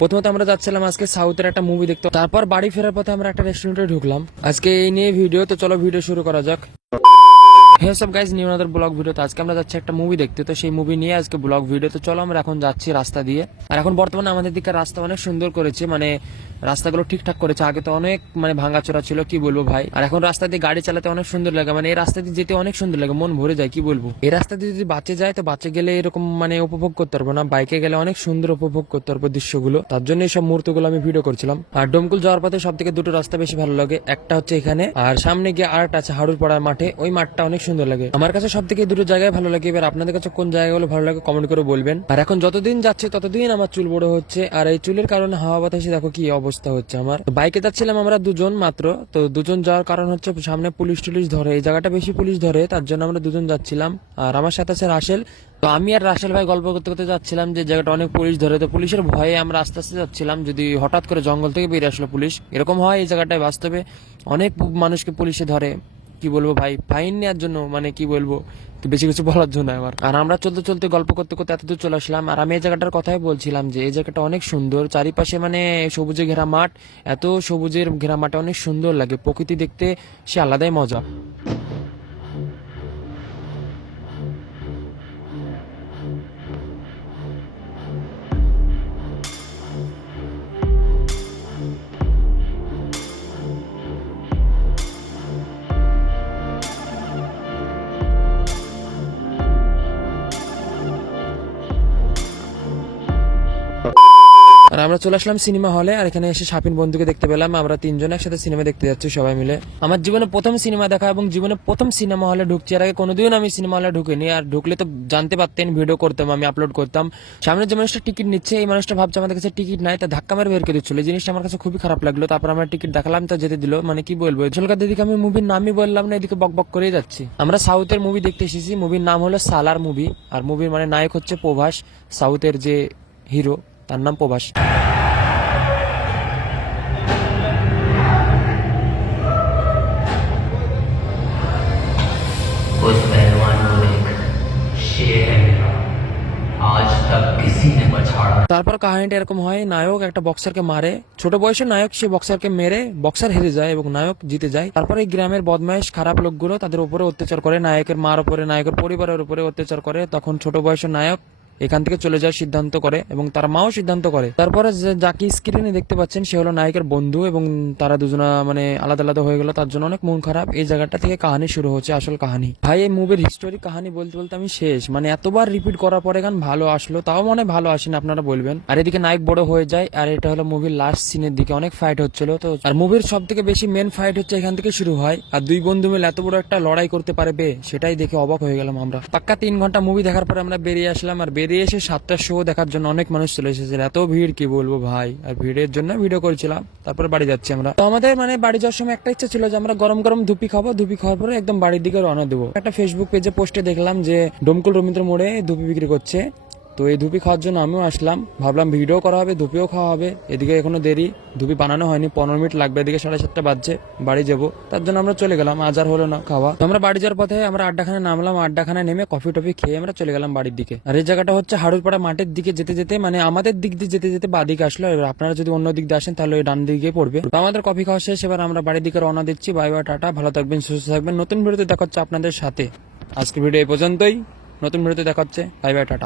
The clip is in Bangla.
প্রথমত আমরা যাচ্ছিলাম আজকে সাউথের একটা মুভি দেখতে, তারপর বাড়ি ফেরার পথে আমরা একটা রেস্টুরেন্টে ঢুকলাম। আজকে এই নিয়ে ভিডিও, তো চলো ভিডিও শুরু করা যাক। হে সব guys, new another blog video. তো আজকে আমরা যাচ্ছি একটা মুভি দেখতে, তো সেই মুভি নিয়ে আজকে ব্লগ ভিডিও। তো চলো আমরা এখন যাচ্ছি রাস্তা দিয়ে। আর এখন বর্তমানে আমাদের দিকে রাস্তা অনেক সুন্দর করেছে, মানে রাস্তাগুলো ঠিকঠাক করেছে। আগে তো অনেক মানে ভাঙাচোরা ছিল, কি বলবো ভাই। আর এখন রাস্তা দিয়ে গাড়ি চালাতে অনেক সুন্দর লাগে, মানে এই রাস্তা দিয়ে যেতে অনেক সুন্দর লাগে, মন ভরে যায়, কি বলবো। এই রাস্তা দিয়ে যদি বাঁচে যায়, তো বাঁচে গেলে এরকম মানে উপভোগ করতে পারবো না, বাইকে গেলে অনেক সুন্দর উপভোগ করতে পারবো দৃশ্যগুলো। তার জন্য এই সব মুহূর্তগুলো আমি ভিডিও করছিলাম। আর ডোমকুল যাওয়ার পথে সব থেকে দুটো রাস্তা বেশি ভালো লাগে, একটা হচ্ছে এখানে, আর সামনে গিয়ে আর্ট আছে হাড়ুর পাড়ার মাঠে, ওই মাঠটা অনেক সুন্দর লাগে। আমার কাছে সব থেকে দুটো জায়গায় ভালো লাগে। এবার আপনাদের কাছে কোন জায়গাগুলো ভালো লাগে কমেন্ট করে বলবেন। আর এখন যতদিন যাচ্ছে ততদিন আমার চুল বড় হচ্ছে, আর এই চুলের কারণে হাওয়া বাতাসে দেখো কি অবস্থা হচ্ছে আমার। বাইকে যাচ্ছিলাম আমরা দুজন মাত্র, তো দুজন যাওয়ার কারণ হচ্ছে সামনে পুলিশ টুলিশ ধরে, এই জায়গাটা বেশি পুলিশ ধরে, তার জন্য আমরা দুজন যাচ্ছিলাম। আর আমার সাথে আছে রাসেল। তো আমি আর রাসেল ভাই গল্প করতে করতে যাচ্ছিলাম যে জায়গাটা অনেক পুলিশ ধরে, তো পুলিশের ভয়ে আমরা আস্তে আস্তে যাচ্ছিলাম, যদি হঠাৎ করে জঙ্গল থেকে বেরিয়ে আসলো পুলিশ, এরকম হয় এই জায়গাটায় বাস্তবে অনেক মানুষকে পুলিশে ধরে। কি বলবো ভাই, ফাইন নেওয়ার জন্য, মানে কি বলবো, বেশি কিছু বলার জন্য আমার। আর আমরা চলতে চলতে গল্প করতে করতে এতদূর চলে আসলাম। আর আমি এই জায়গাটার কথাই বলছিলাম যে এই জায়গাটা অনেক সুন্দর, চারিপাশে মানে সবুজে ঘেরা মাঠ, এত সবুজের ঘেরা মাঠে অনেক সুন্দর লাগে, প্রকৃতি দেখতে সে আলাদাই মজা। আর আমরা চলে আসলাম সিনেমা হলে, আর এখানে এসে শাপিন বন্ধুকে দেখতে পেলাম। আমরা তিনজন একসাথে সিনেমা দেখতে যাচ্ছি সবাই মিলে। আমার জীবনে প্রথম সিনেমা দেখা এবং জীবনে প্রথম সিনেমা হলে ঢুকছি। এর আগে কোনোদিন আমি সিনেমা হলে ঢুকিনি, আর ঢুকলে তো জানতে পারতেন, ভিডিও করতাম, আমি আপলোড করতাম। সামনে যে মানুষটা টিকিট নিচ্ছে, এই মানুষটা ভাবছে আমাদের কাছে টিকিট নাই, তা ধাক্কা মেরে বের করে দিচ্ছিল। এই জিনিসটা আমার কাছে খুবই খারাপ লাগলো। তারপর আমরা টিকিট দেখালাম, তো যেতে দিল, মানে কি বলবো। সরকার দিদিকে আমি মুভির নামই বললাম না, এদিকে বক বক করেই যাচ্ছি। আমরা সাউথের মুভি দেখতে এসেছি, মুভির নাম হলো সালার মুভি। আর মুভির মানে নায়ক হচ্ছে প্রভাস, সাউথের যে হিরো তার নাম প্রভাস। उस पहलवान को देख, शेर है मेरा, आज तक किसी ने पछाड़ा। তারপর কাহিনীটা এরকম হয়, নায়ক একটা বক্সারকে মারে, ছোট বয়সে নায়ক সে বক্সারকে মেরে বক্সার হেরে যায় এবং নায়ক জিতে যায়। তারপরে এই গ্রামের বদমাইশ খারাপ লোকগুলো তাদের উপরে অত্যাচার করে, নায়কের মার উপরে, নায়কের পরিবারের উপরে অত্যাচার করে। তখন ছোট বয়সের নায়ক এখান থেকে চলে যাওয়ার সিদ্ধান্ত করে এবং তার মাও সিদ্ধান্ত করে। তারপরে যাকে স্ক্রিনে দেখতে পাচ্ছেন সে হলো নায়কের বন্ধু, এবং তারা দুজনা মানে আলাদা আলাদা হয়ে গেল, তার জন্য অনেক মন খারাপ। এই জায়গাটা থেকে কাহিনী শুরু হচ্ছে, আসল কাহিনী। ভাই এই মুভির হিস্টোরি কাহিনী বলতে বলতে আমি শেষ, মানে এতবার রিপিট করার পরে গান ভালো আসলো, তাও মনে ভালো আসেনি, আপনারা বলবেন। আর এদিকে নায়ক বড় হয়ে যায়, আর এটা হলো মুভির লাস্ট সিনের দিকে, অনেক ফাইট হচ্ছিল। তো আর মুভির সব থেকে বেশি মেন ফাইট হচ্ছে এখান থেকে শুরু হয়। আর দুই বন্ধু মিলে এত বড় একটা লড়াই করতে পারবে, সেটাই দেখে অবাক হয়ে গেলাম আমরা। পাক্কা 3 ঘন্টা মুভি দেখার পরে আমরা বেরিয়ে আসলাম। আর বেরিয়ে এসে 7টার শো দেখার জন্য অনেক মানুষ চলে এসেছে, এত ভিড় কি বলবো ভাই। আর ভিড়ের জন্য ভিডিও করেছিলাম। তারপরে বাড়ি যাচ্ছি আমরা। তো আমাদের মানে বাড়ি যাওয়ার সময় একটা ইচ্ছা ছিল যে আমরা গরম গরম ধুপি খাবো, ধুপি খাওয়ার পরে একদম বাড়ির দিকে রওনা দেবো। একটা ফেসবুক পেজে পোস্টে দেখলাম যে ডোমকুল রবীন্দ্র মোড়ে ধুপি বিক্রি করছে, তো এই ধুপি খাওয়ার জন্য আমিও আসলাম। ভাবলাম ভিডিও করা হবে, ধুপিও খাওয়া হবে। এদিকে এখনো দেরি, ধুপি বানানো হয়নি, 15 মিনিট লাগবে, এদিকে 7:30 বাজছে, বাড়ি যাবো। তার জন্য আমরা চলে গেলাম, আজ আর হলো না খাওয়া। তো আমরা বাড়ি যাওয়ার পথে আমরা আড্ডাখানে নামলাম, আড্ডাখানে নেমে কফি টফি খেয়ে আমরা চলে গেলাম বাড়ির দিকে। আর এই জায়গাটা হচ্ছে হাড়ুরপাড়া মাঠের দিকে যেতে যেতে, মানে আমাদের দিক দিয়ে যেতে যেতে বাদিকে আসলো। এবার আপনারা যদি অন্য দিক দিয়ে আসেন তাহলে ওই ডান দিকে পড়বে। তো আমাদের কফি খাওয়া শেষ, এবার আমরা বাড়ির দিকে রওনা দিচ্ছি। বাই বাই, টাটা, ভালো থাকবেন, সুস্থ থাকবেন। নতুন ভিডিওতে দেখা হচ্ছে আপনাদের সাথে। আজকের ভিডিও এই পর্যন্তই, নতুন ভিডিওতে দেখা হচ্ছে। Bye bye, tata.